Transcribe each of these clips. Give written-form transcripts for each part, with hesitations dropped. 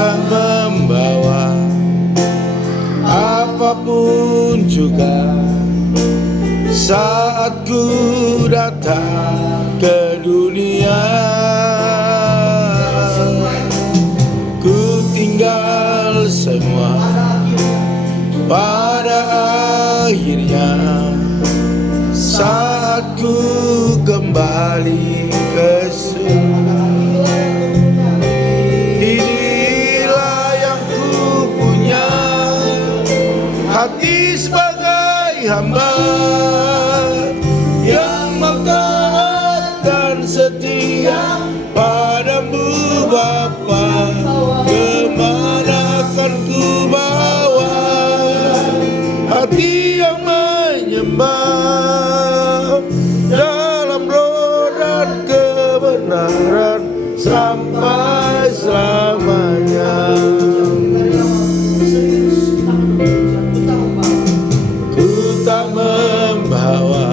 tak membawa apapun juga. Saat ku datang ke dunia, ku tinggal semua. Pada akhirnya saat ku kembali ke surga, inilah yang ku punya, hati sebagai hamba yang mau taat dan setia padamu Bapa. Kemana akan ku bawa hati yang menyembah dalam roh dan kebenaran sampai selamanya. Ku tak membawa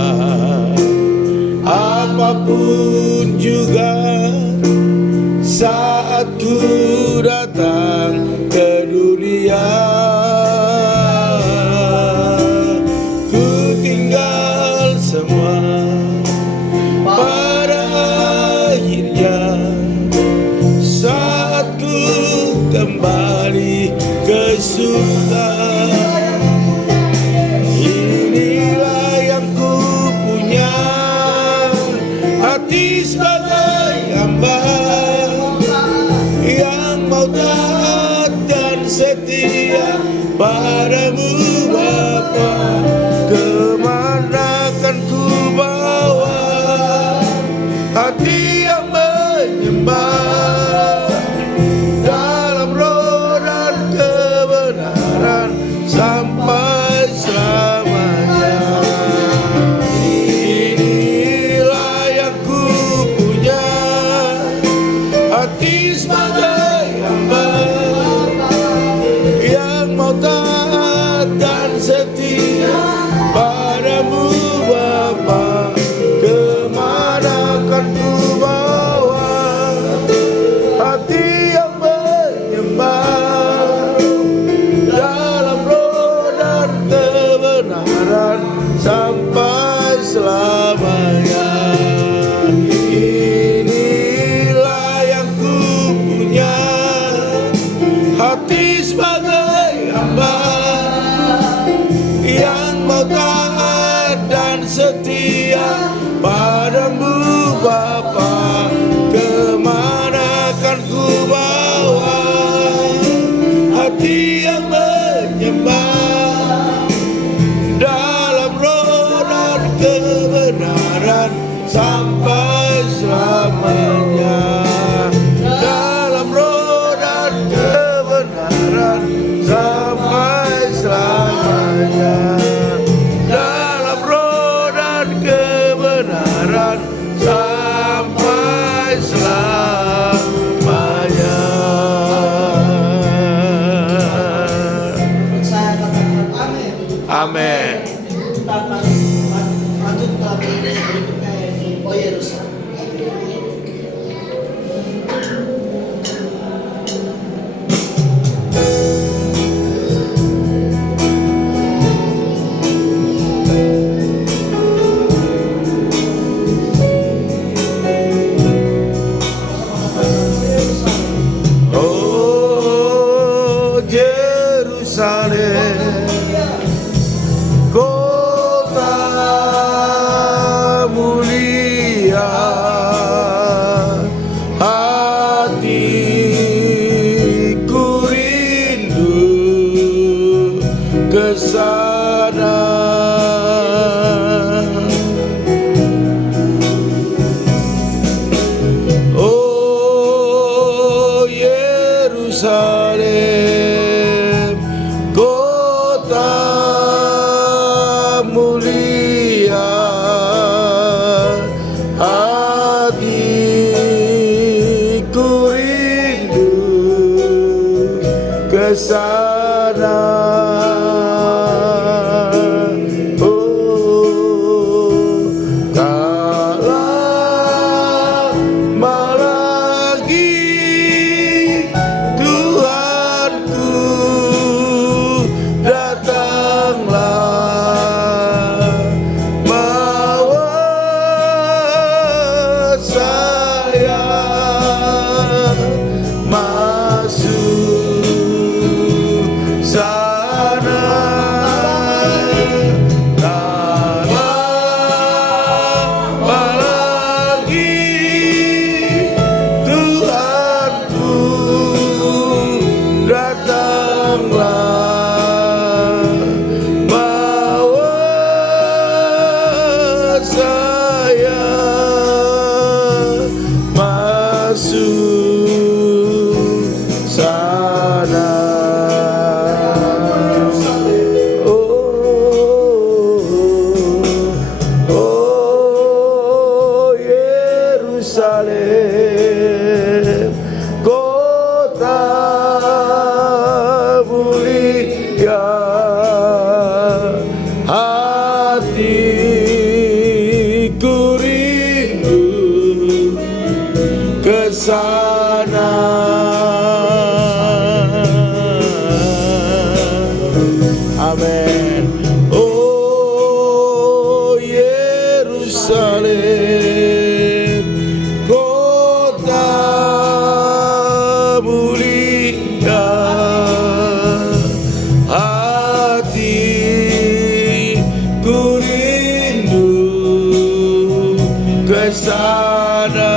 apapun juga saat ku datang ke dunia. Ku tinggal semua. Pada akhirnya saat ku kembali ke surga, inilah yang ku punya, hati sebagai hamba yang mau taat dan setia padamu Bapa. Kemana akan ku bawa hati yang menyembah dalam roh dan kebenaran sampai selamanya. Inilah yang ku punya, hati sebagai hamba yang mau taat dan setia padamu Bapa. Kemana akan ku bawa hati yang menyembah dalam roh dan kebenaran sampai selamanya. Inilah yang ku punya, hati sebagai hamba yang mau taat dan setia padamu Bapa. Kemana akan ku bawa hati yang menyembah dalam roh dan kebenaran sampai selamanya. Dalam roh dan kebenaran sampai selamanya. Dalam roh dan kebenaran sampai selamanya. Saya katakan amin. Amin. Kita akan lanjut ke lagu berikutnya, yaitu O Yerusalem. Oh Yerusalem, kota mulia, hatiku rindu ke sana. Oh Yerusalem, kota mulia, hatiku rindu ke sana. Oh, tak lama lagi Tuhan sana. Oh Yerusalem, kota mulia, hatiku rindu ke sana. Amin. Oh Yerusalem, kota mulia, hatiku rindu ke sana.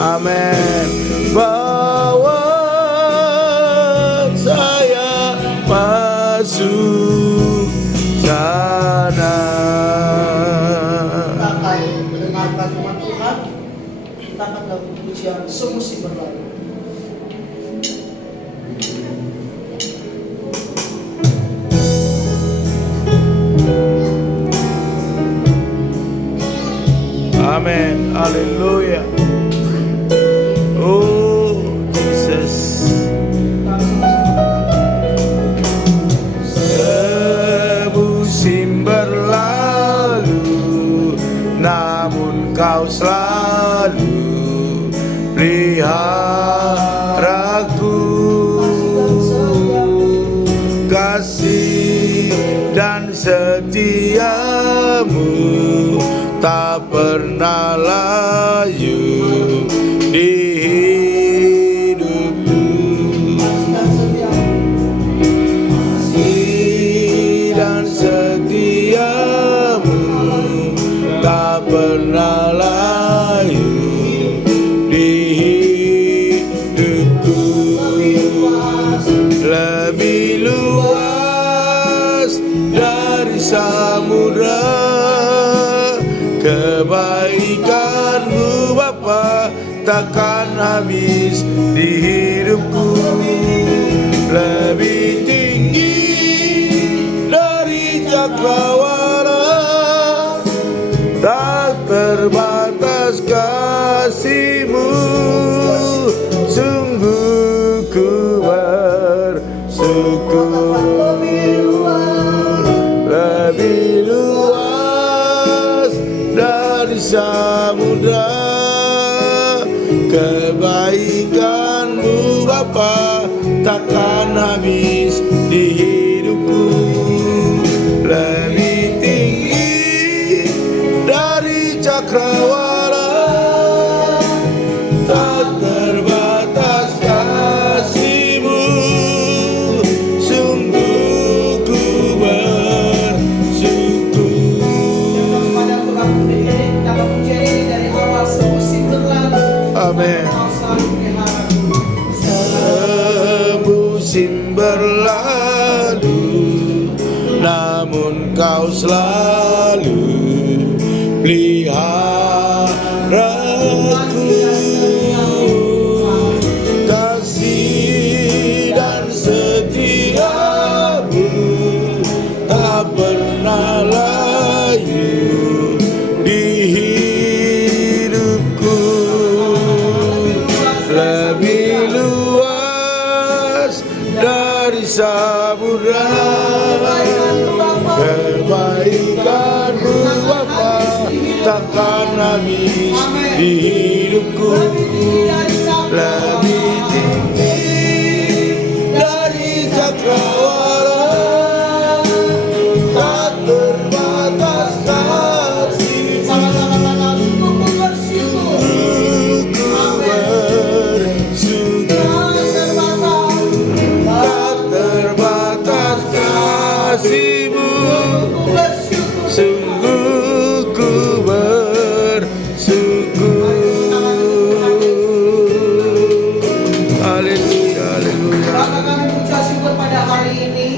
Amin. Bawa saya masuk sana. Kita akan mendengarkan firman Tuhan. Kita akan lakukan pujian semusim berlalu. Amin. Haleluya. Oh Jesus. Semusim berlalu, namun kau selalu peliharaku. Kasih dan setiamu tak pernah layu di hidupku. Kasih dan setiamu tak pernah layu di hidupku. Lebih luas dari samudra kebaikanmu Bapa takkan habis di hidupku. Lebih tinggi dari cakrawala, tak terbatas kasih-Mu. Sungguh ku bersyukur. Lebih luas dari samudra kebaikan-Mu Bapa takkan habis di hidupku. Lebih tinggi dari cakrawala, tak terbatas kasih-Mu. Sungguh ku amin. Semusim berlalu, namun kau selalu peliharaku. Kasih dan setiamu tak pernah layu di hidupku. Lebih luas dari dari samudra, kebaikan-Mu Bapa takkan habis di hidupku, lebih tinggi dari cakrawala, tak terbatas kasih. Sama-sama ku bersyukur. Tak terbatas kasih-Mu, sungguh ku bersyukur. Haleluya, haleluya. Bapak, kami mengucap syukur pada hari ini.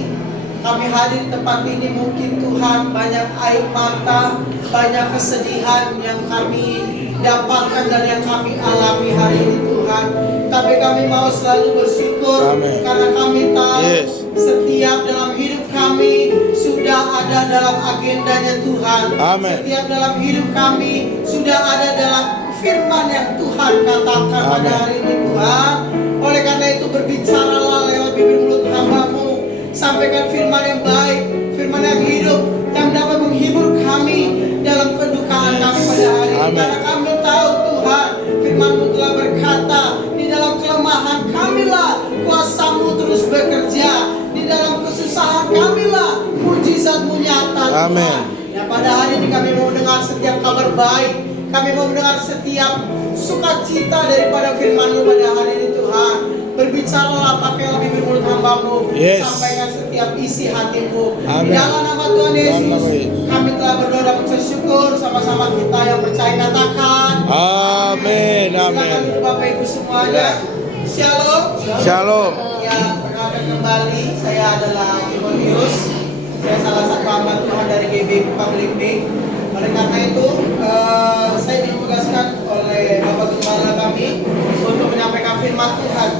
Kami hadir di tempat ini, mungkin Tuhan banyak air mata, banyak kesedihan yang kami dapatkan dan yang kami alami hari ini Tuhan. Tapi kami mau selalu bersyukur. Amin. Karena kami tahu Yes. setiap dalam hidup kami sudah ada dalam agendanya Tuhan. Amin. Setiap dalam hidup kami sudah ada dalam firman yang Tuhan katakan pada Amin. hari ini Tuhan. Oleh karena itu berbicaralah lewat bibir mulut hamba-Mu. Sampaikan firman yang baik, firman yang hidup, yang dapat menghibur kami dalam kedukaan kami pada hari ini. Amin. Karena kami tahu Tuhan, firman-Mu telah berkata, di dalam kelemahan kamilah kuasa-Mu terus bekerja. Di dalam kesusahan kamilah mujizat-Mu nyata Tuhan. Amin. Ya, pada hari ini kami mau mendengar setiap kabar baik. Kami mau mendengar setiap sukacita daripada firman-Mu pada hari ini Tuhan. Berbicaralah pakai bibir mulut hamba-Mu. Yes. Sampaikan setiap isi hati-Mu. Amin. Di dalam nama Tuhan Yesus, Dalam nama Yesus. kami telah berdoa dan bersyukur. Sama-sama kita yang percaya katakan. Amin, amin. Silakan dulu Bapak Ibu semuanya. Shalom. Shalom. Ya, perkenalkan kembali. Saya adalah Timotius. Saya salah satu hamba Tuhan dari GBI Public Bank. Oleh karena itu, saya ditugaskan oleh Bapak Gembala kami untuk menyampaikan firman Tuhan.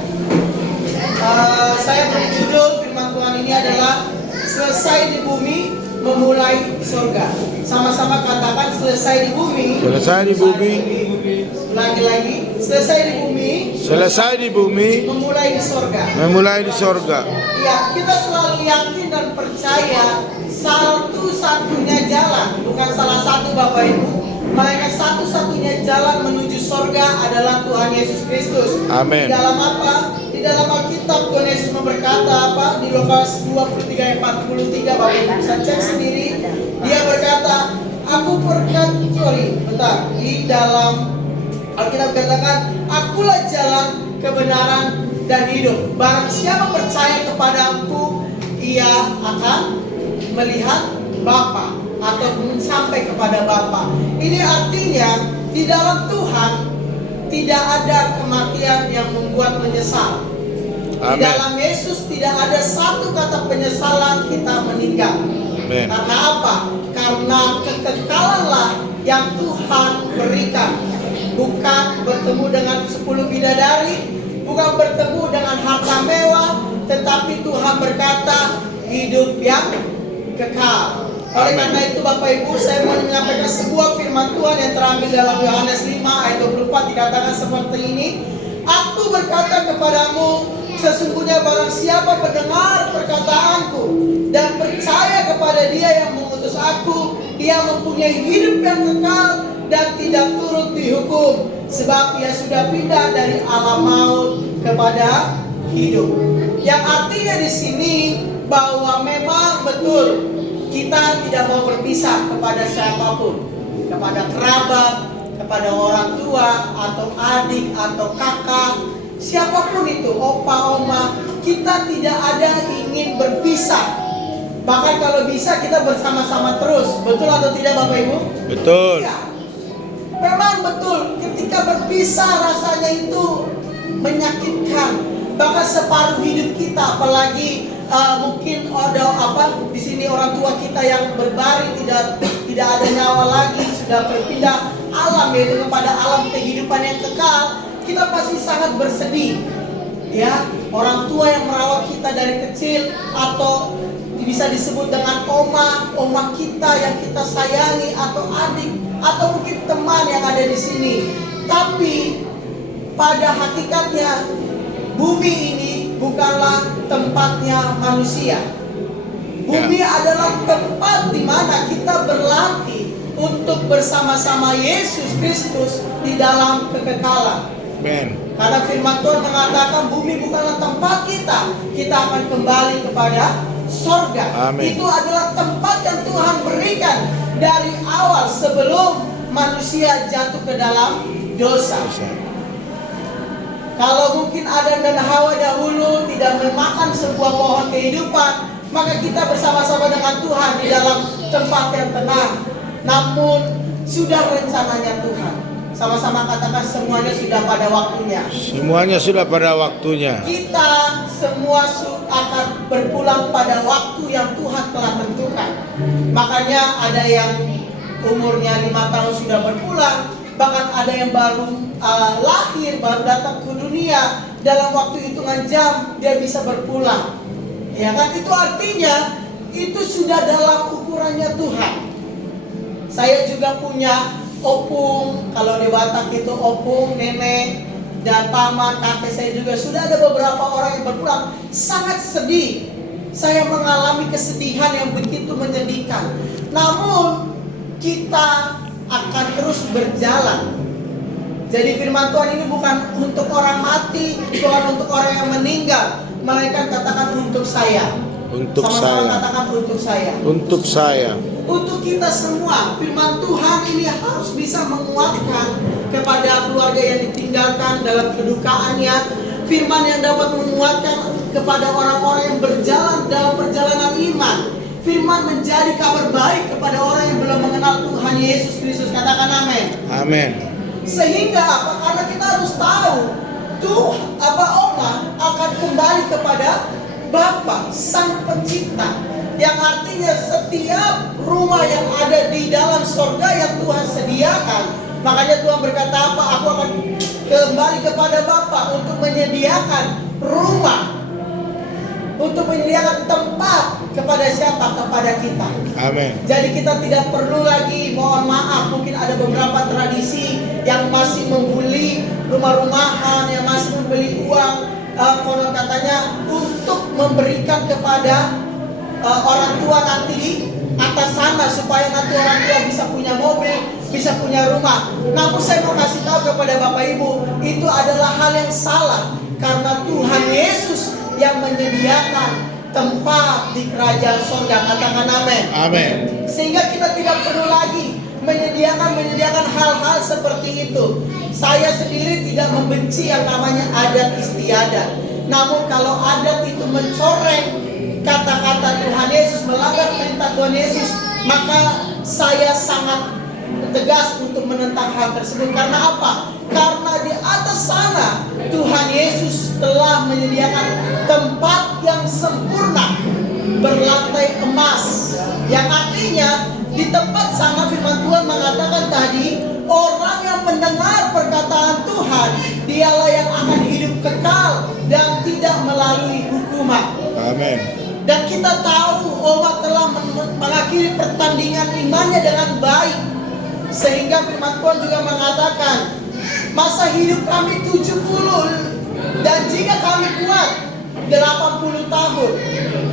Saya beri judul firman Tuhan ini adalah selesai di bumi, memulai di surga. Sama-sama katakan selesai di bumi. Selesai di bumi, Lagi-lagi, selesai di bumi, selesai di bumi, memulai di surga. memulai di sorga. Ya, kita selalu yakin dan percaya satu-satunya jalan, bukan salah satu Bapak Ibu, melainkan satu-satunya jalan menuju surga adalah Tuhan Yesus Kristus. Amin. Di dalam apa? Di dalam Alkitab Tuhan Yesus berkata apa? Di Lukas 23 ayat 43, Bapak Ibu bisa cek sendiri. Dia berkata, di dalam Alkitab katakan, akulah jalan, kebenaran, dan hidup. Barang siapa percaya kepadaku, ia akan melihat Bapa ataupun sampai kepada Bapa. Ini artinya di dalam Tuhan tidak ada kematian yang membuat menyesal. Di Amin. dalam Yesus tidak ada satu kata penyesalan kita meninggal. Amin. Karena apa? Karena kekekalanlah yang Tuhan berikan. Bukan bertemu dengan 10 bidadari, bukan bertemu dengan harta mewah, tetapi Tuhan berkata hidup yang kekal. Oleh Amin. karena itu Bapak Ibu, saya mau menyampaikan sebuah firman Tuhan yang terambil dalam Yohanes 5 ayat 24, dikatakan seperti ini. Aku berkata kepadamu, sesungguhnya barang siapa mendengar perkataanku dan percaya kepada Dia yang mengutus aku, ia mempunyai hidup yang kekal dan tidak turut dihukum, sebab ia sudah pindah dari alam maut kepada hidup. Yang artinya di sini bahwa memang betul kita tidak mau berpisah kepada siapapun, kepada kerabat, kepada orang tua, atau adik, atau kakak, siapapun itu, opa, oma, kita tidak ada ingin berpisah. Bahkan kalau bisa kita bersama-sama terus. Betul atau tidak Bapak Ibu? Betul. Ya. Memang betul, ketika berpisah rasanya itu menyakitkan. Bahkan separuh hidup kita, apalagi mungkin ada di sini orang tua kita yang berbaring tidak ada nyawa lagi, sudah berpindah alam, yaitu kepada alam kehidupan yang kekal, kita pasti sangat bersedih. Ya, orang tua yang merawat kita dari kecil, atau bisa disebut dengan oma kita yang kita sayangi, atau adik, atau mungkin teman yang ada di sini. Tapi pada hakikatnya bumi ini bukanlah tempatnya manusia. Bumi adalah tempat di mana kita berlatih untuk bersama-sama Yesus Kristus di dalam kekekalan. Amen. Karena firman Tuhan mengatakan bumi bukanlah tempat kita akan kembali kepada sorga. Amin. Itu adalah tempat yang Tuhan berikan dari awal sebelum manusia jatuh ke dalam dosa. Kalau mungkin Adam dan Hawa dahulu tidak memakan sebuah pohon kehidupan, maka kita bersama-sama dengan Tuhan di dalam tempat yang tenang. Namun sudah rencananya Tuhan. Sama-sama katakan semuanya sudah pada waktunya. Semuanya sudah pada waktunya. Kita semua akan berpulang pada waktu yang Tuhan telah tentukan. Makanya ada yang umurnya 5 tahun sudah berpulang, bahkan ada yang baru lahir, baru datang ke dunia, dalam waktu hitungan jam dia bisa berpulang. Ya kan, itu artinya itu sudah dalam ukurannya Tuhan. Saya juga punya opung, kalau di Batak itu opung, nenek, dan paman, kakek saya juga. Sudah ada beberapa orang yang berpulang. Sangat sedih. Saya mengalami kesedihan yang begitu menyedihkan. Namun kita akan terus berjalan. Jadi firman Tuhan ini bukan untuk orang mati, bukan untuk orang yang meninggal, melainkan katakan untuk saya. Untuk Sama-sama saya. katakan untuk saya. Untuk saya. Untuk kita semua, firman Tuhan ini harus bisa menguatkan kepada keluarga yang ditinggalkan dalam kedukaannya. Firman yang dapat menguatkan kepada orang-orang yang berjalan dalam perjalanan iman. Firman menjadi kabar baik kepada orang yang belum mengenal Tuhan Yesus Kristus. Katakan amin. Amin. Sehingga apa? Karena kita harus tahu Oma akan kembali kepada Bapa Sang Pencipta, yang artinya setiap rumah yang ada di dalam sorga yang Tuhan sediakan. Makanya Tuhan berkata apa? Aku akan kembali kepada Bapa untuk menyediakan rumah, untuk menyediakan tempat kepada siapa? Kepada kita. Amin. Jadi kita tidak perlu lagi, mohon maaf, mungkin ada beberapa tradisi yang masih membeli rumah-rumahan, yang masih membeli uang, konon katanya untuk memberikan kepada orang tua nanti di atas sana, supaya nanti orang tua bisa punya mobil, bisa punya rumah. Namun saya mau kasih tahu kepada Bapak Ibu, itu adalah hal yang salah. Karena Tuhan Yesus yang menyediakan tempat di kerajaan surga. Katakan amin. Amin. Sehingga kita tidak perlu lagi menyediakan hal-hal seperti itu. Saya sendiri tidak membenci yang namanya adat istiadat. Namun kalau adat itu mencoreng kata-kata Tuhan Yesus, melanggar perintah Tuhan Yesus, maka saya sangat tegas untuk menentang hal tersebut. Karena apa? Karena di atas sana Tuhan Yesus telah menyediakan tempat yang sempurna berlantai emas, yang artinya di tempat sana firman Tuhan mengatakan tadi, orang yang mendengar perkataan Tuhan, dialah yang akan hidup kekal dan tidak melalui hukuman. Amin. Dan kita tahu Oma telah mengakhiri pertandingan imannya dengan baik. Sehingga firman Tuhan juga mengatakan, masa hidup kami 70, dan jika kami kuat 80 tahun.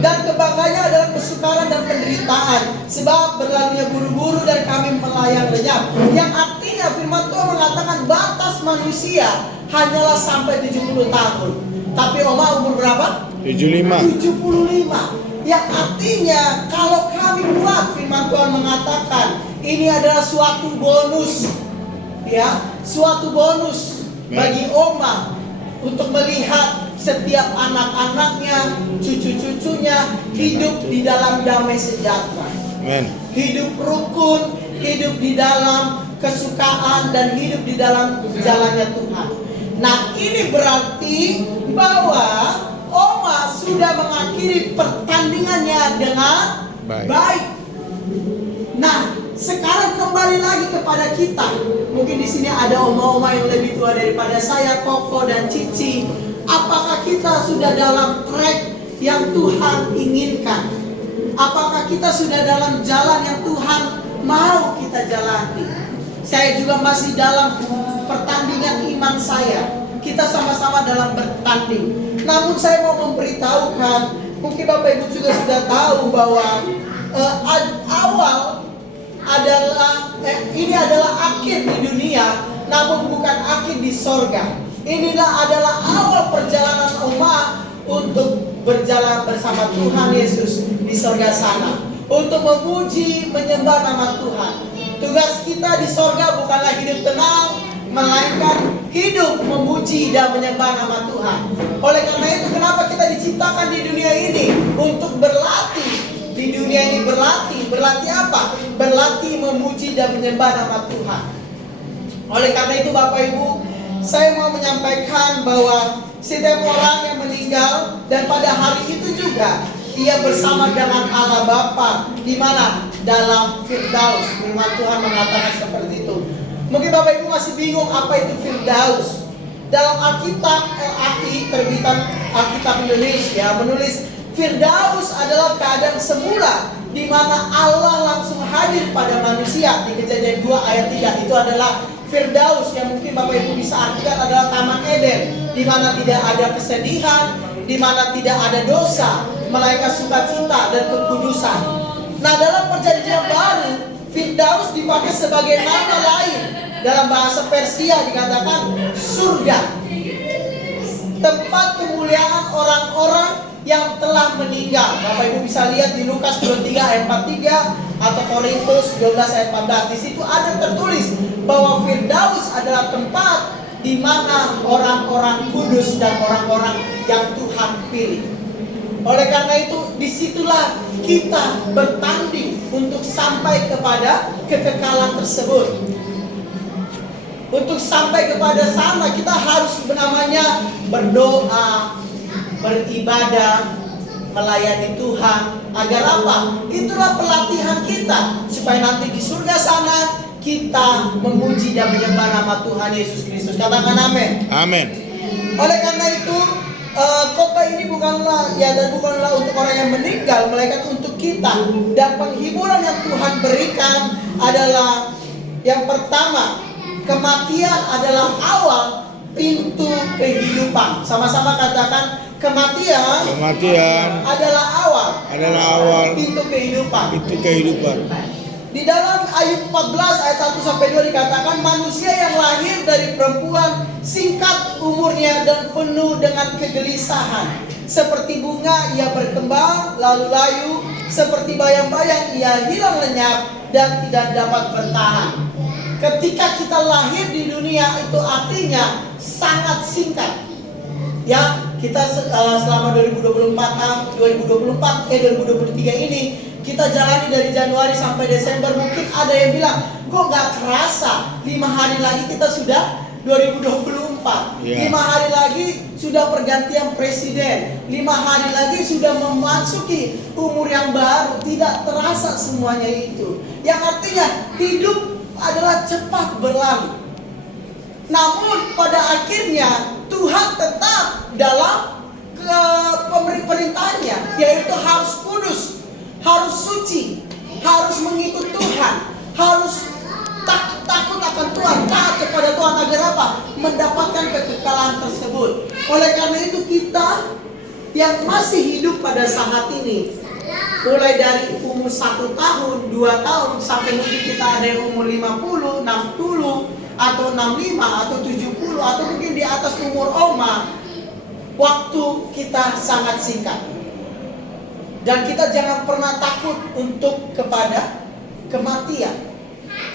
Dan kebanggaannya adalah kesukaran dan penderitaan, sebab berlalunya buru-buru dan kami melayang lenyap. Yang artinya firman Tuhan mengatakan batas manusia hanyalah sampai 70 tahun. Tapi Oma umur berapa? 75. Yang artinya kalau kami kuat, firman Tuhan mengatakan ini adalah suatu bonus, ya, suatu bonus bagi Oma untuk melihat setiap anak-anaknya, cucu-cucunya hidup di dalam damai sejahtera. Amin. Hidup rukun, hidup di dalam kesukaan, dan hidup di dalam jalannya Tuhan. Nah, ini berarti bahwa Oma sudah mengakhiri pertandingannya dengan baik. Nah, sekarang kembali lagi kepada kita. Mungkin di sini ada oma-oma yang lebih tua daripada saya, Koko dan Cici. Apakah kita sudah dalam track yang Tuhan inginkan? Apakah kita sudah dalam jalan yang Tuhan mau kita jalani? Saya juga masih dalam pertandingan iman saya. Kita sama-sama dalam bertanding. Namun saya mau memberitahukan, mungkin Bapak Ibu juga sudah tahu bahwa awal adalah ini adalah akhir di dunia, namun bukan akhir di sorga. Inilah adalah awal perjalanan umat untuk berjalan bersama Tuhan Yesus di sorga sana, untuk memuji, menyembah nama Tuhan. Tugas kita di sorga bukanlah hidup tenang, melainkan hidup memuji dan menyembah nama Tuhan. Oleh karena itu, kenapa kita diciptakan di dunia ini? Untuk berlatih. Di dunia ini berlatih apa? Berlatih memuji dan menyembah nama Tuhan. Oleh karena itu Bapak Ibu, saya mau menyampaikan bahwa setiap orang yang meninggal dan pada hari itu juga ia bersama dengan Allah Bapa, di mana? Dalam Firdaus. Firman Tuhan mengatakan seperti itu. Mungkin Bapak Ibu masih bingung apa itu Firdaus. Dalam Alkitab LAI, terbitan Alkitab Indonesia, menulis Firdaus adalah keadaan semula di mana Allah langsung hadir pada manusia. Di Kejadian 2 ayat 3 itu adalah Firdaus, yang mungkin Bapak Ibu bisa artikan adalah Taman Eden, di mana tidak ada kesedihan, di mana tidak ada dosa, melainkan sukacita dan kekudusan. Nah, dalam Perjanjian Baru, Firdaus dipakai sebagai nama lain. Dalam bahasa Persia dikatakan surga, tempat kemuliaan orang-orang yang telah meninggal. Bapak Ibu bisa lihat di Lukas 23 ayat 43 atau Korintus 12 ayat 14. Di situ ada tertulis bahwa Firdaus adalah tempat di mana orang-orang kudus dan orang-orang yang Tuhan pilih. Oleh karena itu, disitulah kita bertanding untuk sampai kepada kekekalan tersebut. Untuk sampai kepada sana, kita harus namanya berdoa, beribadah, melayani Tuhan. Agar apa? Itulah pelatihan kita, supaya nanti di surga sana kita memuji dan menyembah nama Tuhan Yesus Kristus. Katakan amin. Amin. Oleh karena itu, khotbah ini bukanlah untuk orang yang meninggal, melainkan untuk kita. Dan penghiburan yang Tuhan berikan adalah yang pertama, kematian adalah awal pintu kehidupan. Sama-sama katakan, kematian adalah awal pintu kehidupan. Di dalam Ayub 14 ayat 1 sampai 2 dikatakan, manusia yang lahir dari perempuan singkat umurnya dan penuh dengan kegelisahan. Seperti bunga ia berkembang lalu layu, seperti bayang-bayang ia hilang lenyap dan tidak dapat bertahan. Ketika kita lahir di dunia itu artinya sangat singkat. Ya, kita selama 2023 ini kita jalani dari Januari sampai Desember. Mungkin ada yang bilang, kok gak kerasa 5 hari lagi kita sudah 2024. 5 hari lagi sudah pergantian presiden, 5 hari lagi sudah memasuki umur yang baru. Tidak terasa semuanya itu. Yang artinya hidup adalah cepat berlalu. Namun pada akhirnya Tuhan tetap dalam perintahnya, yaitu harus kudus, harus suci, harus mengikut Tuhan, harus takut akan Tuhan, taat kepada Tuhan. Agar apa? Mendapatkan kekekalan tersebut. Oleh karena itu kita yang masih hidup pada saat ini, mulai dari umur 1 tahun, 2 tahun, sampai mungkin kita ada yang umur 50, 60, atau 65, atau 70, atau mungkin di atas umur Oma, waktu kita sangat singkat. Dan kita jangan pernah takut untuk kepada kematian.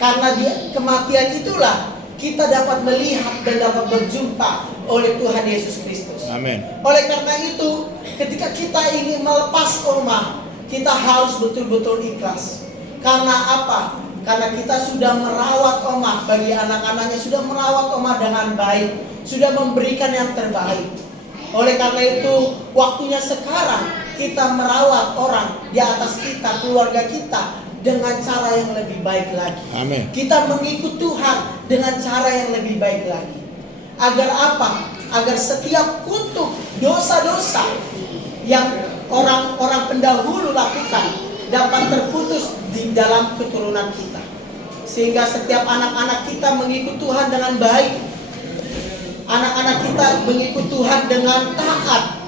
Karena di kematian itulah kita dapat melihat dan dapat berjumpa oleh Tuhan Yesus Kristus. Amin. Oleh karena itu, ketika kita ingin melepas Oma, kita harus betul-betul ikhlas. Karena apa? Karena kita sudah merawat Oma, bagi anak-anaknya sudah merawat Oma dengan baik, sudah memberikan yang terbaik. Oleh karena itu, waktunya sekarang kita merawat orang di atas kita, keluarga kita, dengan cara yang lebih baik lagi. Amin. Kita mengikut Tuhan dengan cara yang lebih baik lagi. Agar apa? Agar setiap kutuk dosa-dosa yang orang-orang pendahulu lakukan dapat terputus di dalam keturunan kita. Sehingga setiap anak-anak kita mengikut Tuhan dengan baik. Anak-anak kita mengikut Tuhan dengan taat.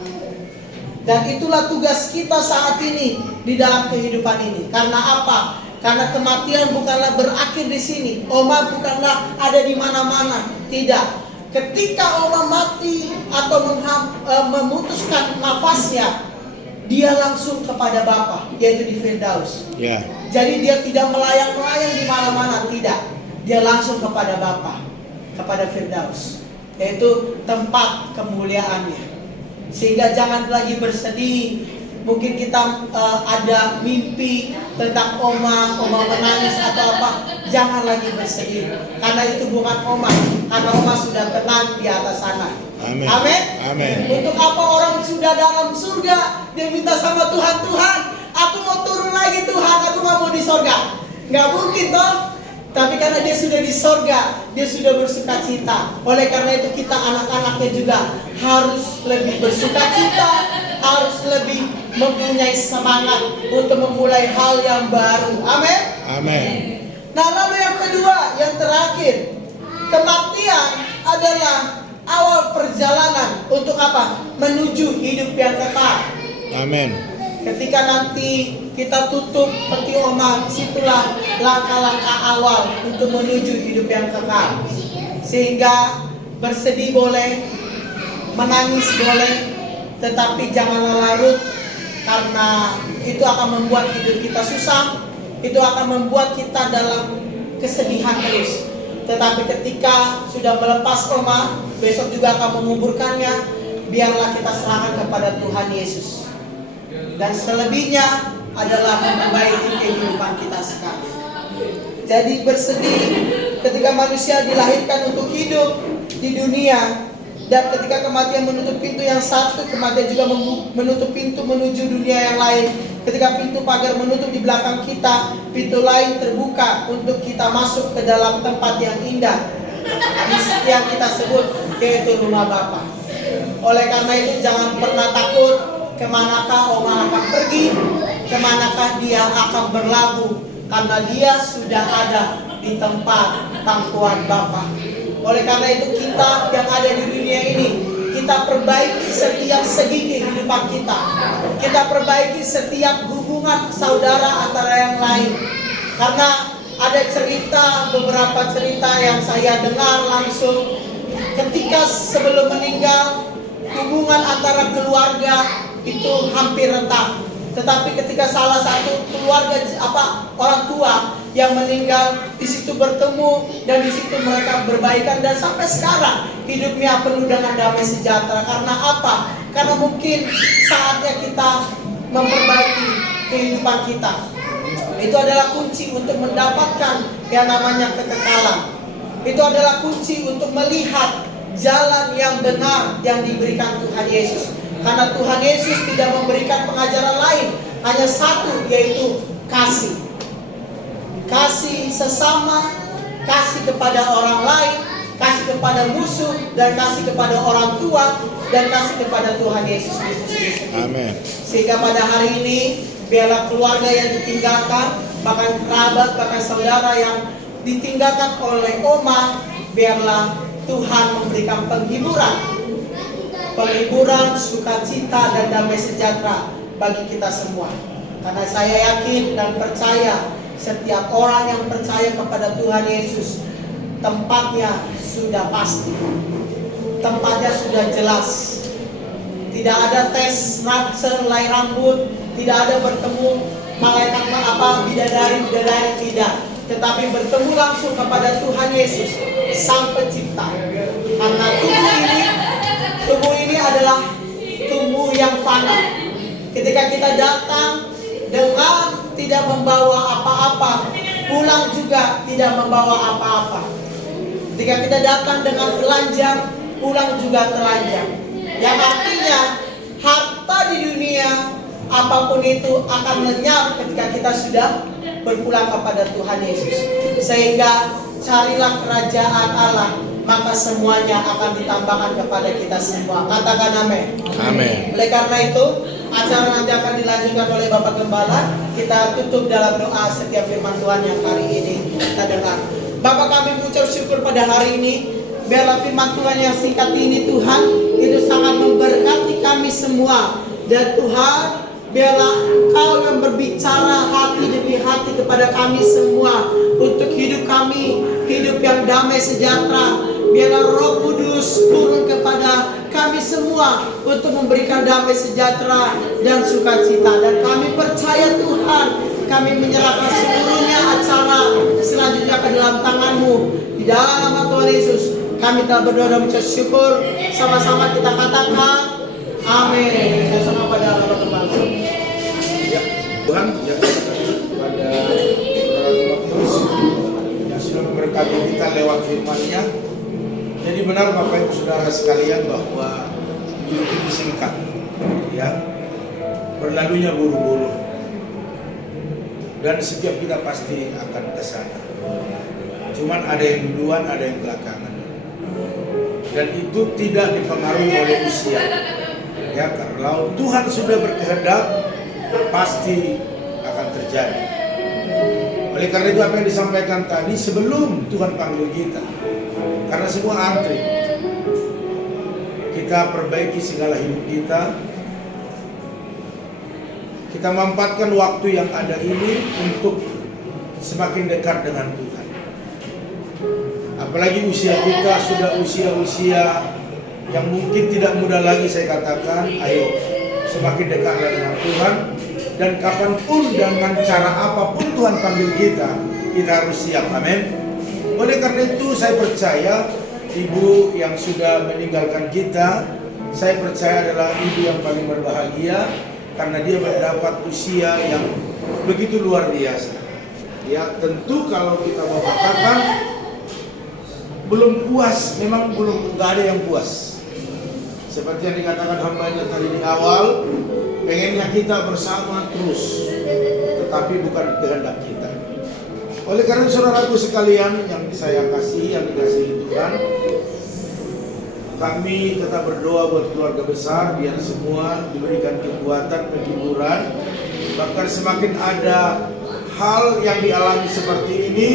Dan itulah tugas kita saat ini di dalam kehidupan ini. Karena apa? Karena kematian bukanlah berakhir di sini. Oma bukanlah ada di mana-mana. Tidak. Ketika Oma mati atau memutuskan nafasnya, dia langsung kepada Bapa, yaitu di Firdaus. Ya. Jadi dia tidak melayang-layang di mana-mana, tidak. Dia langsung kepada Bapa, kepada Firdaus, yaitu tempat kemuliaannya. Sehingga jangan lagi bersedih. Mungkin kita ada mimpi tentang Oma menangis atau apa. Jangan lagi bersedih, karena itu bukan Oma. Karena Oma sudah tenang di atas sana. Amin. Amin. Amin. Untuk apa orang sudah dalam surga, dia minta sama Tuhan, Tuhan, aku mau turun lagi Tuhan, aku mau di surga. Nggak mungkin toh. Tapi karena dia sudah di sorga, dia sudah bersuka cita. Oleh karena itu kita anak-anaknya juga harus lebih bersuka cita, harus lebih mempunyai semangat untuk memulai hal yang baru. Amin. Amin. Nah, lalu yang kedua, yang terakhir, kematian adalah awal perjalanan untuk apa? Menuju hidup yang kekal. Amin. Ketika nanti kita tutup peti Oma, disitulah langkah-langkah awal untuk menuju hidup yang kekal. Sehingga bersedih boleh, menangis boleh, tetapi janganlah larut, karena itu akan membuat hidup kita susah, itu akan membuat kita dalam kesedihan terus. Tetapi ketika sudah melepas Oma, besok juga akan menguburkannya, biarlah kita serahkan kepada Tuhan Yesus. Dan selebihnya adalah memperbaiki kehidupan kita sekarang. Jadi bersedih ketika manusia dilahirkan untuk hidup di dunia. Dan ketika kematian menutup pintu yang satu, kematian juga menutup pintu menuju dunia yang lain. Ketika pintu pagar menutup di belakang kita, pintu lain terbuka untuk kita masuk ke dalam tempat yang indah yang kita sebut, yaitu rumah Bapa. Oleh karena itu jangan pernah takut kemanakah Oma akan pergi, kemanakah dia akan berlabuh, karena dia sudah ada di tempat pangkuan Bapa. Oleh karena itu kita yang ada di dunia ini, kita perbaiki setiap segi kehidupan kita. Kita perbaiki setiap hubungan saudara antara yang lain. Karena ada beberapa cerita yang saya dengar langsung, ketika sebelum meninggal, hubungan antara keluarga itu hampir retak. Tetapi ketika salah satu keluarga orang tua yang meninggal, di situ bertemu dan di situ mereka berbaikan, dan sampai sekarang hidupnya penuh dengan damai sejahtera. Karena apa? Karena mungkin saatnya kita memperbaiki kehidupan kita. Itu adalah kunci untuk mendapatkan yang namanya kekekalan. Itu adalah kunci untuk melihat jalan yang benar yang diberikan Tuhan Yesus. Karena Tuhan Yesus tidak memberikan pengajaran lain, hanya satu, yaitu kasih. Kasih sesama, kasih kepada orang lain, kasih kepada musuh, dan kasih kepada orang tua, dan kasih kepada Tuhan Yesus Kristus. Amin. Sehingga pada hari ini, biarlah keluarga yang ditinggalkan, bahkan kerabat, bahkan saudara yang ditinggalkan oleh Oma, biarlah Tuhan memberikan penghiburan, sukacita, dan damai sejahtera bagi kita semua. Karena saya yakin dan percaya setiap orang yang percaya kepada Tuhan Yesus, tempatnya sudah pasti, tempatnya sudah jelas. Tidak ada tes selai rambut, tidak ada bertemu malaikat bidadari, tidak. Tetapi bertemu langsung kepada Tuhan Yesus, Sang Pencipta. Karena tubuh ini adalah tubuh yang fana. Ketika kita datang dengan tidak membawa apa-apa, pulang juga tidak membawa apa-apa. Ketika kita datang dengan telanjang, pulang juga telanjang. Yang artinya harta di dunia apapun itu akan lenyap ketika kita sudah berpulang kepada Tuhan Yesus. Sehingga carilah kerajaan Allah, maka semuanya akan ditambahkan kepada kita semua. Katakan amin. Amin. Oleh karena itu, acara nanti akan dilanjutkan oleh Bapak Gembala. Kita tutup dalam doa setiap firman Tuhan yang hari ini kita dengar. Bapak, kami mengucap syukur pada hari ini. Biarlah firman Tuhan yang singkat ini, Tuhan, itu sangat memberkati kami semua Dan Tuhan, biarlah Engkau yang berbicara hati demi hati kepada kami semua untuk hidup kami, hidup yang damai sejahtera. Biarlah Roh Kudus turun kepada kami semua untuk memberikan damai sejahtera dan sukacita. Dan kami percaya Tuhan, kami menyerahkan seluruhnya acara selanjutnya ke dalam tangan-Mu. Di dalam nama Tuhan Yesus, kami telah berdoa dan mengucap syukur. Sama-sama kita katakan amin. Kita sama pada Allah teman-teman. Ya, Tuhan yang kepada saudara Timotius yang sudah memberkati kita lewat firman-Nya. Jadi benar Bapak Ibu Saudara sekalian bahwa hidup itu singkat, ya, berlalunya buru-buru, dan setiap kita pasti akan ke sana. Cuman ada yang duluan, ada yang belakangan, dan itu tidak dipengaruhi oleh usia. Ya, kalau Tuhan sudah berkehendak, pasti akan terjadi. Oleh karena itu apa yang disampaikan tadi, sebelum Tuhan panggil kita, karena semua antri, kita perbaiki segala hidup kita. Kita manfaatkan waktu yang ada ini untuk semakin dekat dengan Tuhan. Apalagi usia kita sudah usia-usia yang mungkin tidak mudah lagi, saya katakan, ayo semakin dekatlah dengan Tuhan. Dan kapanpun, dengan cara apapun Tuhan panggil kita harus siap, amin. Oleh karena itu saya percaya ibu yang sudah meninggalkan kita, saya percaya adalah ibu yang paling berbahagia karena dia mendapat usia yang begitu luar biasa. Ya, tentu kalau kita mau katakan belum puas, memang belum, nggak ada yang puas. Seperti yang dikatakan hambanya tadi di awal, pengennya kita bersama terus, tetapi bukan kehendak kita. Oleh karena saudaraku sekalian yang saya kasih, yang dikasihi Tuhan, kami tetap berdoa buat keluarga besar, biar semua diberikan kekuatan, penghiburan. Bahkan semakin ada hal yang dialami seperti ini,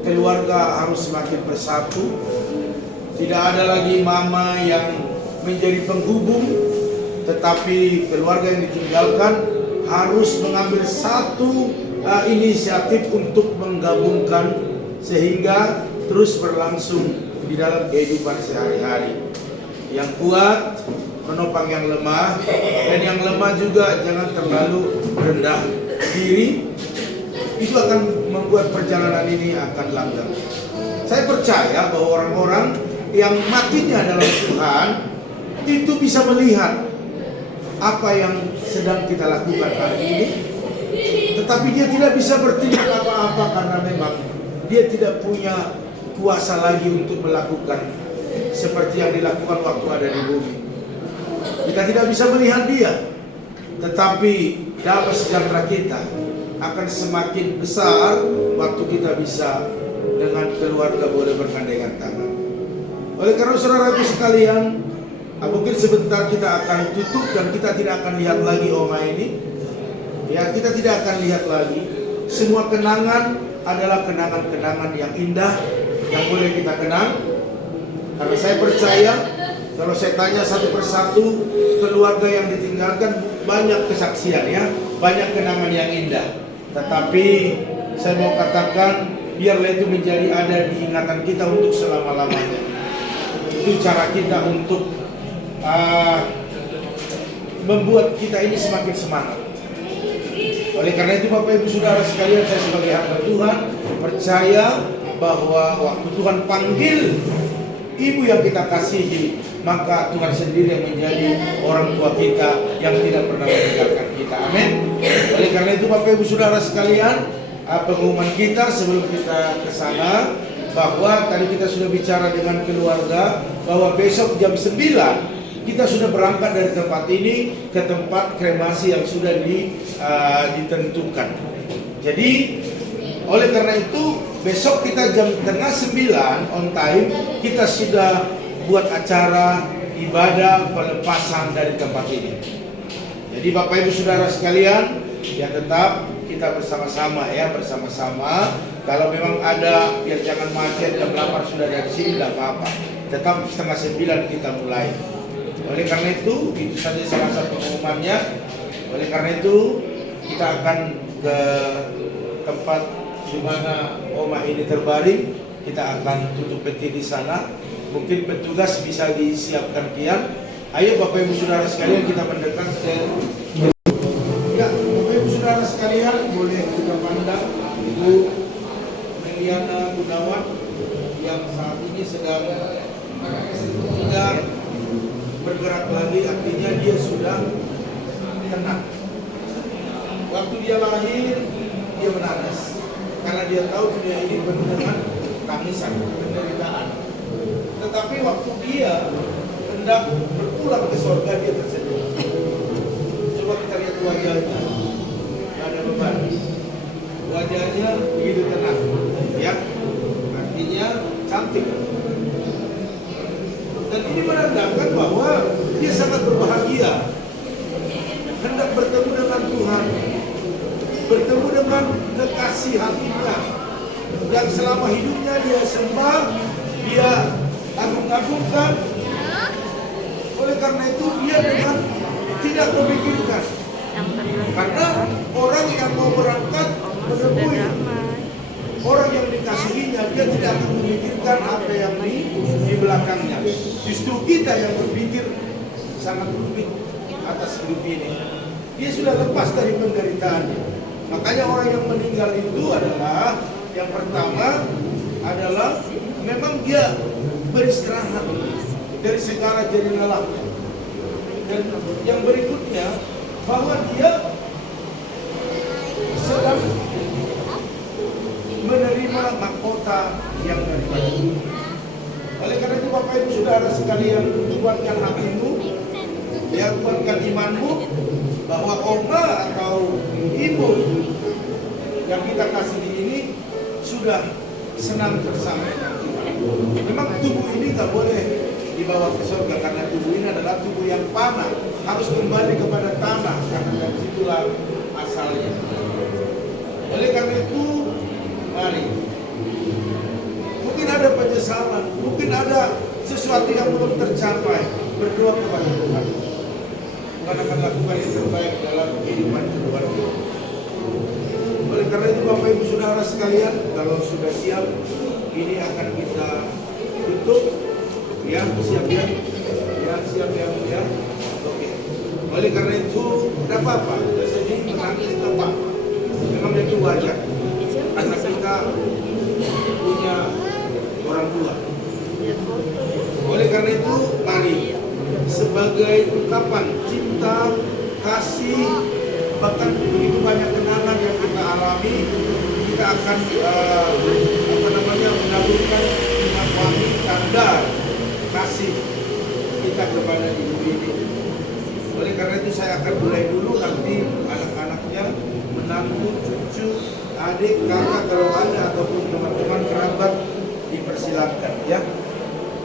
keluarga harus semakin bersatu. Tidak ada lagi mama yang menjadi penghubung, tetapi keluarga yang ditinggalkan harus mengambil satu inisiatif untuk menggabungkan sehingga terus berlangsung di dalam kehidupan sehari-hari. Yang kuat menopang yang lemah, dan yang lemah juga jangan terlalu rendah diri. Itu akan membuat perjalanan ini akan langgeng. Saya percaya bahwa orang-orang yang matinya dalam Tuhan itu bisa melihat apa yang sedang kita lakukan hari ini, tetapi dia tidak bisa bertindak apa-apa karena memang dia tidak punya kuasa lagi untuk melakukan seperti yang dilakukan waktu ada di bumi. Kita tidak bisa melihat dia, tetapi damai sejahtera kita akan semakin besar waktu kita bisa dengan keluarga boleh bergandengan tangan. Oleh karena saudaraku sekalian, mungkin sebentar kita akan tutup dan kita tidak akan lihat lagi Oma ini. Ya, kita tidak akan lihat lagi. Semua kenangan adalah kenangan-kenangan yang indah yang boleh kita kenang. Karena saya percaya kalau saya tanya satu persatu keluarga yang ditinggalkan, banyak kesaksian ya, banyak kenangan yang indah. Tetapi saya mau katakan, biarlah itu menjadi ada di ingatan kita untuk selama-lamanya. Itu cara kita untuk membuat kita ini semakin semangat. Oleh karena itu Bapak Ibu Saudara sekalian, saya sebagai hamba Tuhan percaya bahwa waktu Tuhan panggil ibu yang kita kasihi, maka Tuhan sendiri yang menjadi orang tua kita yang tidak pernah meninggalkan kita. Amin. Oleh karena itu Bapak Ibu Saudara sekalian, pengumuman kita sebelum kita ke sana, bahwa tadi kita sudah bicara dengan keluarga bahwa besok jam 9 kita sudah berangkat dari tempat ini ke tempat kremasi yang sudah ditentukan. Jadi oleh karena itu besok kita jam tengah 9 on time kita sudah buat acara ibadah pelepasan dari tempat ini. Jadi Bapak Ibu Saudara sekalian, ya tetap kita bersama-sama ya, bersama-sama. Kalau memang ada, biar jangan macet, jam 8 sudah dari sini, tidak apa-apa. Tetap setengah 9 kita mulai. Oleh karena itu saja salah satu pengumumannya. Oleh karena itu kita akan ke tempat di mana Oma ini terbaring. Kita akan tutup peti di sana. Mungkin petugas bisa disiapkan kian. Ayo Bapak Ibu Saudara sekalian, kita mendekat ke ya, Bapak Ibu Saudara sekalian, boleh kita pandang Ibu Meliana Gunawan yang saat ini sedang bergerak lagi, artinya dia sudah tenang. Waktu dia lahir, dia menangis karena dia tahu dunia ini penuh dengan tangisan, penderitaan. Tetapi waktu dia hendak berpulang ke surga, dia tersenyum. Coba kita lihat wajahnya, ada beban. Wajahnya begitu tenang, ya, artinya cantik. Dan ini menandakan bahwa dia sangat berbahagia, hendak bertemu dengan Tuhan, bertemu dengan kekasih hatinya yang selama hidupnya dia sembah, dia agung-agungkan. Oleh karena itu dia dengan tidak memikirkan, karena orang yang mau berangkat menemui orang yang dikasihinya, dia tidak akan memikirkan apa yang di belakangnya. Justru kita yang berpikir sangat lebih atas hidup ini. Dia sudah lepas dari penderitaannya. Makanya orang yang meninggal itu adalah, yang pertama adalah memang dia beristirahat dari segala jerih lelahnya. Dan yang berikutnya bahwa dia sedang menerima mahkota yang daripada Tuhan. Oleh karena itu Bapak Ibu Saudara sekalian, kuatkan hatimu, ya, kuatkan imanmu, bahwa oma atau ibu yang kita kasih ini sudah senang bersama dengan Tuhan. Memang tubuh ini tak boleh dibawa ke surga karena tubuh ini adalah tubuh yang panah, harus kembali kepada tanah karena dari situlah asalnya. Oleh karena itu, mari, mungkin ada penyesalan, mungkin ada sesuatu yang belum tercapai, berdoa kepada Tuhan. Tuhan akan lakukan yang terbaik dalam kehidupan keluarga. Oleh karena itu Bapak Ibu Saudara sekalian, kalau sudah siap, ini akan kita tutup. Ya, siap ya, ya, siap ya, ya. Oke. Oleh karena itu, tidak apa-apa, kita sedih, menangis, tidak apa-apa. Memang itu wajar, karena kita punya orang tua. Oleh karena itu, mari sebagai ungkapan cinta, kasih, bahkan begitu banyak kenangan yang kita alami, kita akan menabungkan minyak wangi tanda kasih kita kepada ibu ini. Oleh karena itu saya akan mulai dulu, nanti anak-anaknya, menantu, cucu, adik, kakak kalau ada ataupun teman-teman kerabat dipersilakan ya.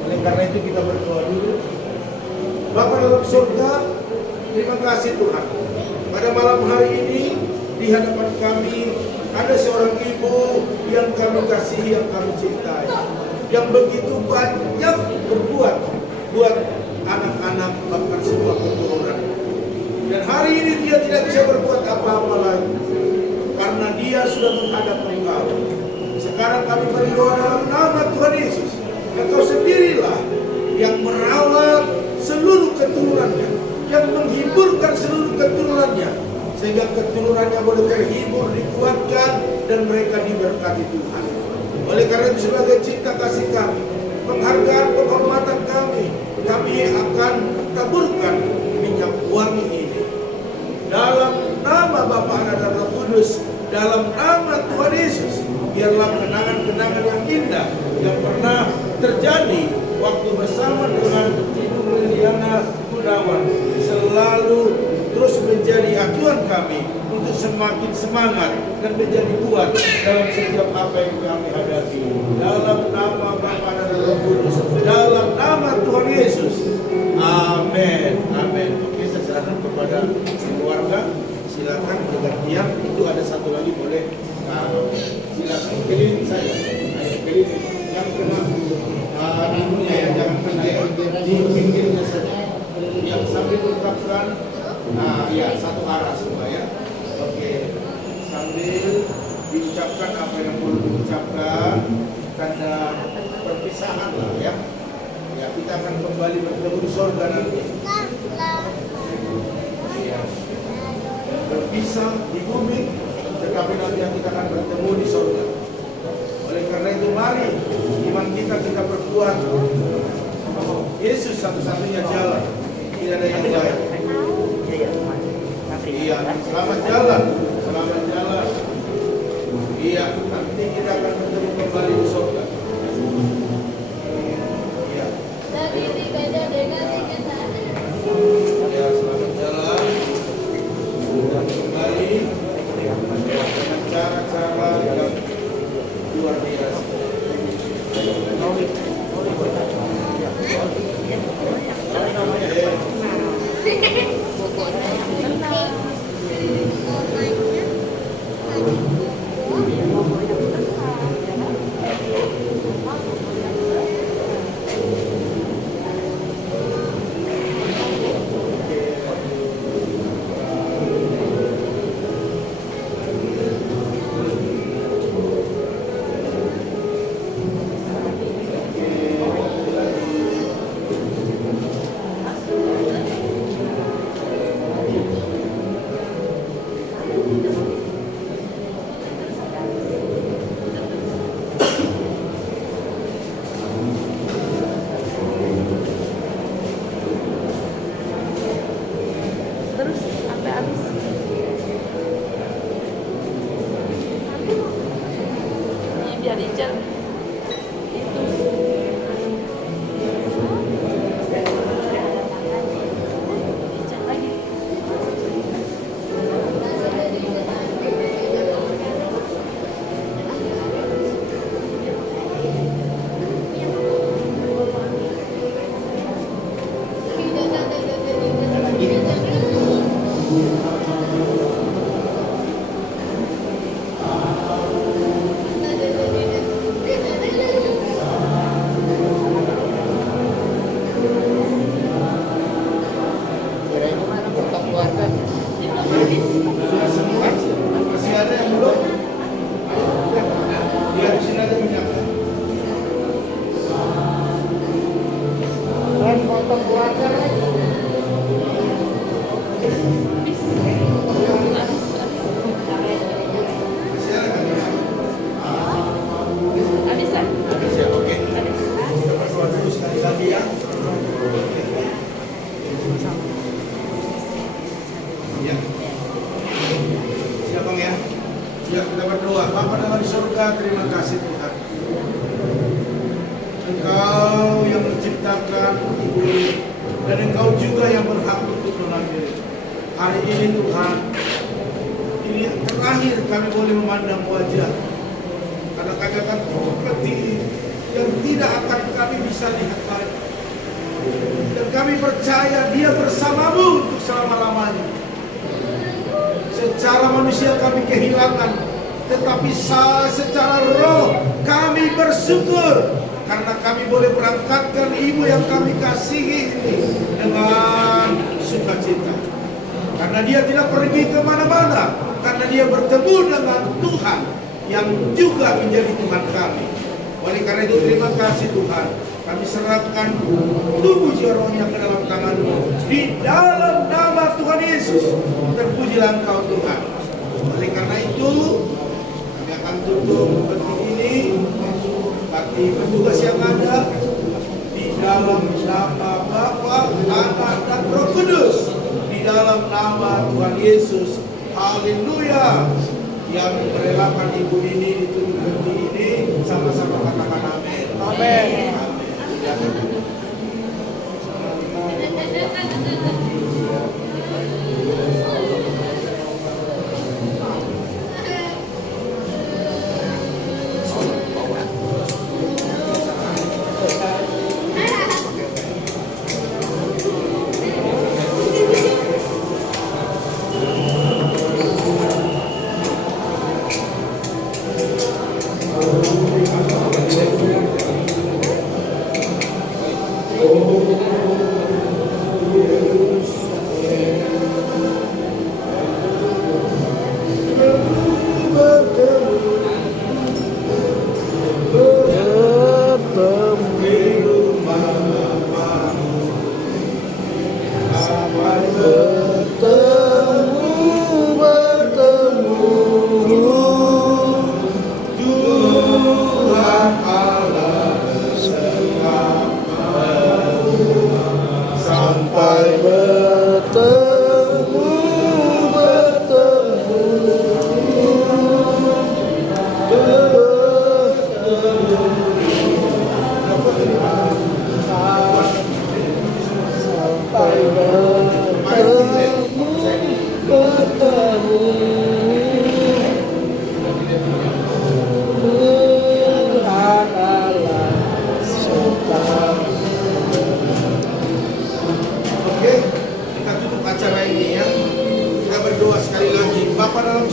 Oleh karena itu kita berdoa dulu. Bapa dalam surga, terima kasih Tuhan. Pada malam hari ini di hadapan kami ada seorang ibu yang kami kasihi, yang kami cintai, yang begitu banyak berbuat buat anak-anak bahkan sebuah keturunan. Dan hari ini dia tidak bisa berbuat apa-apa lagi karena dia sudah menghadap Engkau. Sekarang kami berdoa dalam nama Tuhan Yesus, Engkau sendirilah yang merawat seluruh keturunannya, yang menghiburkan seluruh keturunannya, sehingga keturunannya boleh terhibur, dikuatkan, dan mereka diberkati Tuhan. Oleh karena itu sebagai cinta kasih kami, penghargaan, penghormatan kami akan taburkan minyak wangi ini dalam nama Bapa, Anak, dan Roh Kudus, dalam nama Tuhan Yesus. Biarlah kenangan-kenangan yang indah yang pernah terjadi waktu bersama dengan Ibu Meliana Gunawan selalu terus menjadi acuan kami untuk semakin semangat dan menjadi kuat dalam setiap apa yang kami hadapi. Dalam nama Bapa dan Roh Kudus, dalam nama Tuhan Yesus. Amin. Amin. Oke, saya serahkan kepada keluarga. Silakan bergantian. Itu ada satu lagi boleh. Silakan keliling saya. Keliling yang kena ibunya ya, jangan kena ya. Di pinggirnya saja. yang sambil mengucapkan, nah ya satu arah semua ya. Oke, sambil diucapkan apa yang perlu diucapkan, tanda perpisahan lah ya. Ya, kita akan kembali bertemu di surga nanti. Ya. Berpisah di bumi, tetapi nanti kita akan bertemu di surga. Oleh karena itu mari iman kita perkuat. Yesus satu-satunya jalan, tidak ada yang lain. Iya, selamat jalan, selamat jalan. Iya, nanti kita akan bertemu kembali di surga. Iya. Ya, selamat jalan. Dan kembali dengan cara-cara yang luar biasa. Terus sampai habis. Ini biar Ical itu. Ical lagi. Masih ada yang belum? Ya, di sini ada minyaknya. Foto keluarga lagi. Masih ada kan? Habisan. Habis ya, oke. Kita berdoa dulu sekali lagi ya. Ya. Siap Bang ya? Ya, kita berdoa. Bapa dalam surga, terima kasih Tuhan. Engkau yang menciptakan ibu ini, dan Engkau juga yang berhak untuk mengambil. Hari ini Tuhan, ini yang terakhir kami boleh memandang wajah. Kadang-kadang seperti yang tidak akan kami bisa lihat lagi. Dan kami percaya Dia bersamamu untuk selama-lamanya. Secara manusia kami kehilangan, tetapi secara roh kami bersyukur karena kami boleh berangkatkan ibu yang kami kasihi ini dengan sukacita. Karena dia tidak pergi kemana-mana, karena dia bertemu dengan Tuhan yang juga menjadi Tuhan kami. Oleh karena itu terima kasih Tuhan. Kami serahkan tubuh jiwa rohnya ke dalam tangan-Mu. Di dalam nama Tuhan Yesus, terpujilah Engkau Tuhan. Oleh karena itu, kami akan tutup peti ini. Bagi petugas yang ada, di dalam nama Bapa, Anak, dan Roh Kudus. Di dalam nama Tuhan Yesus. Haleluya. Yang merelakan ibu ini ditutup peti ini, sama-sama katakan amin. Amin. Oh,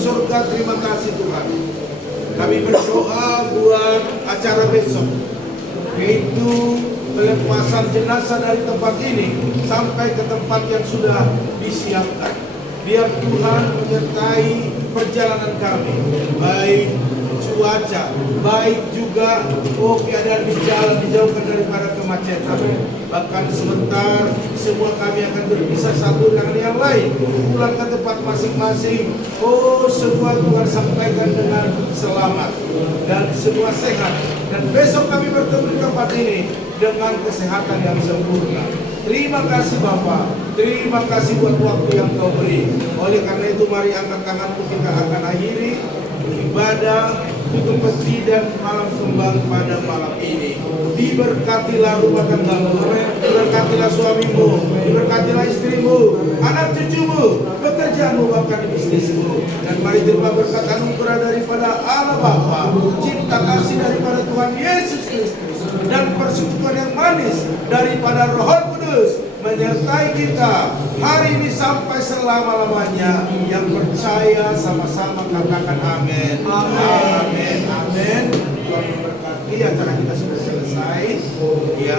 surga, terima kasih Tuhan. Kami berdoa buat acara besok, yaitu pelepasan jenazah dari tempat ini sampai ke tempat yang sudah disiapkan. Biar Tuhan menyertai perjalanan kami, baik cuaca, baik juga keadaan di jalan, dijauhkan daripada kemacetan. Bahkan sebentar semua kami akan berpisah satu dengan yang lain, pulang ke tempat masing-masing. Semua Tuhan sampaikan dengan selamat dan semua sehat. Dan besok kami bertemu di tempat ini dengan kesehatan yang sempurna. Terima kasih Bapa, terima kasih buat waktu yang Kau beri. Oleh karena itu mari angkat tanganmu, kita akan akhiri ibadah tutup peti dan malam kembang pada malam ini. Diberkatilah rumah tanggamu, diberkatilah suamimu, diberkatilah istrimu, anak cucumu, pekerjaanmu, bahkan di bisnismu. Dan mari terima berkat anugerah daripada Allah Bapa, cinta kasih daripada Tuhan Yesus Kristus, dan persekutuan yang manis daripada Roh Kudus menyertai kita hari ini sampai selama-lamanya. Yang percaya sama-sama katakan amin. Amin. Amin. Tuhan memberkati. Acara kita sudah selesai. Ya.